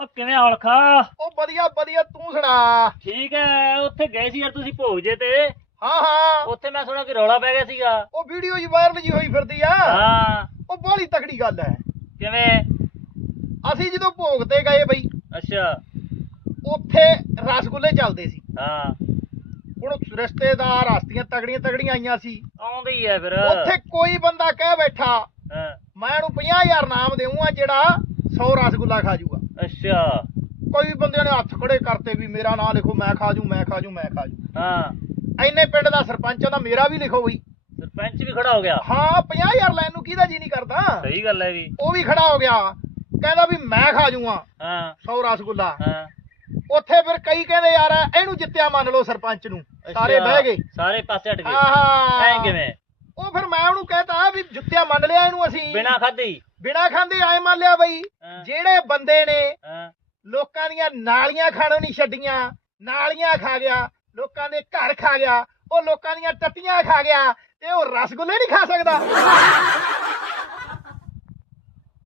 ਉਹ ਕਿਵੇਂ ਔਲਖਾ? ਉਹ ਵਧੀਆ ਵਧੀਆ ਤੂੰ ਸੁਣਾ। ਠੀਕ ਹੈ ਉੱਥੇ ਗਏ ਸੀ ਯਾਰ ਤੁਸੀਂ ਭੋਗ ਜੇ ਤੇ। ਹਾਂ ਹਾਂ। ਉੱਥੇ ਮੈਂ ਸੁਣਿਆ ਕਿ ਰੌਲਾ ਪੈ ਗਿਆ ਸੀਗਾ। ਉਹ ਵੀਡੀਓ ਜੀ ਵਾਇਰਲ ਜੀ ਹੋਈ ਫਿਰਦੀ ਆ। ਹਾਂ। ਉਹ ਬਾਹਲੀ ਤਕੜੀ ਗੱਲ ਹੈ ਕਿਵੇਂ? ਅਸੀਂ ਜਦੋਂ ਭੋਗ ਤੇ ਗਏ ਬਈ ਅੱਛਾ। ਉੱਥੇ ਰਸਗੁੱਲੇ ਚੱਲਦੇ ਸੀ। ਹਾਂ। ਹੁਣ ਰਿਸ਼ਤੇਦਾਰ ਹਸਤੀਆਂ ਤਗੜੀਆਂ ਤਗੜੀਆਂ ਆਈਆਂ ਸੀ। ਆਉਂਦੀ ਹੀ ਹੈ ਫਿਰ। ਉੱਥੇ ਕੋਈ ਬੰਦਾ ਕਹਿ ਬੈਠਾ ਹਾਂ। ਮੈਂ ਉਹਨੂੰ 50000 ਨਾਮ ਦੇਵਾਂ ਜਿਹੜਾ 100 ਰਸਗੁੱਲਾ ਖਾ ਜਾਊਗਾ। ਅੱਛਾ। ਕੋਈ ਬੰਦਿਆਂ ਨੇ ਹੱਥ ਖੜੇ ਕਰਤੇ ਵੀ ਮੇਰਾ ਨਾਂ ਲਿਖੋ ਮੈਂ ਖਾ ਜੂ ਮੈਂ ਖਾ ਜੂ ਮੈਂ ਖਾ ਜੂ। ਹਾਂ। ਐਨੇ ਪਿੰਡ ਦਾ ਸਰਪੰਚ ਦਾ ਮੇਰਾ ਵੀ ਲਿਖੋ ਬਈ। ਸਰਪੰਚ ਵੀ ਖੜਾ ਹੋ ਗਿਆ। ਹਾਂ 50000 ਲੈਣ ਨੂੰ ਕਿਹਦਾ ਜੀ ਨਹੀਂ ਕਰਦਾ? ਸਹੀ ਗੱਲ ਹੈ ਵੀ। ਉਹ ਵੀ ਖੜਾ ਹੋ ਗਿਆ। ਕਹਿੰਦਾ ਵੀ ਮੈਂ ਖਾ ਜੂਆਂ। ਹਾਂ। 100 ਰਸਗੁੱਲਾ। ਹਾਂ। ਉੱਥੇ ਫਿਰ ਕਈ ਕਹਿੰਦੇ ਯਾਰ ਇਹਨੂੰ ਜਿੱਤਿਆ ਮੰਨ ਲਓ ਸਰਪੰਚ ਨੂੰ। ਸਾਰੇ ਬਹਿ ਗਏ। ਸਾਰੇ ਪਾਸੇ ਹਟ ਗਏ। ਆਹਾ। ਐ ਕਿਵੇਂ? ਉਹ ਫਿਰ ਮੈਂ ਉਹਨੂੰ ਕਹਿਤਾ ਵੀ ਜੁੱਤਿਆ ਮੰਨ ਲਿਆ ਇਹਨੂੰ ਅਸੀਂ। ਬਿਨਾ ਖਾਧੀ? ਬਿਨਾ ਖਾਂਦੇ ਆਏ ਮੰਨ ਲਿਆ ਬਈ। ਹਾਂ, ਜਿਹੜੇ ਬੰਦੇ ਨੇ ਹਾਂ। ਲੋਕਾਂ ਦੀਆਂ ਨਾਲੀਆਂ ਖਾਣੋਂ ਨਹੀਂ ਛੱਡੀਆਂ ਨਾਲੀਆਂ ਖਾ ਗਿਆ ਲੋਕਾਂ ਦੇ ਘਰ ਖਾ ਗਿਆ ਉਹ ਲੋਕਾਂ ਦੀਆਂ ਟੱਟੀਆਂ ਖਾ ਗਿਆ ਤੇ ਉਹ ਰਸਗੁੱਲੇ ਨਹੀਂ ਖਾ ਸਕਦਾ।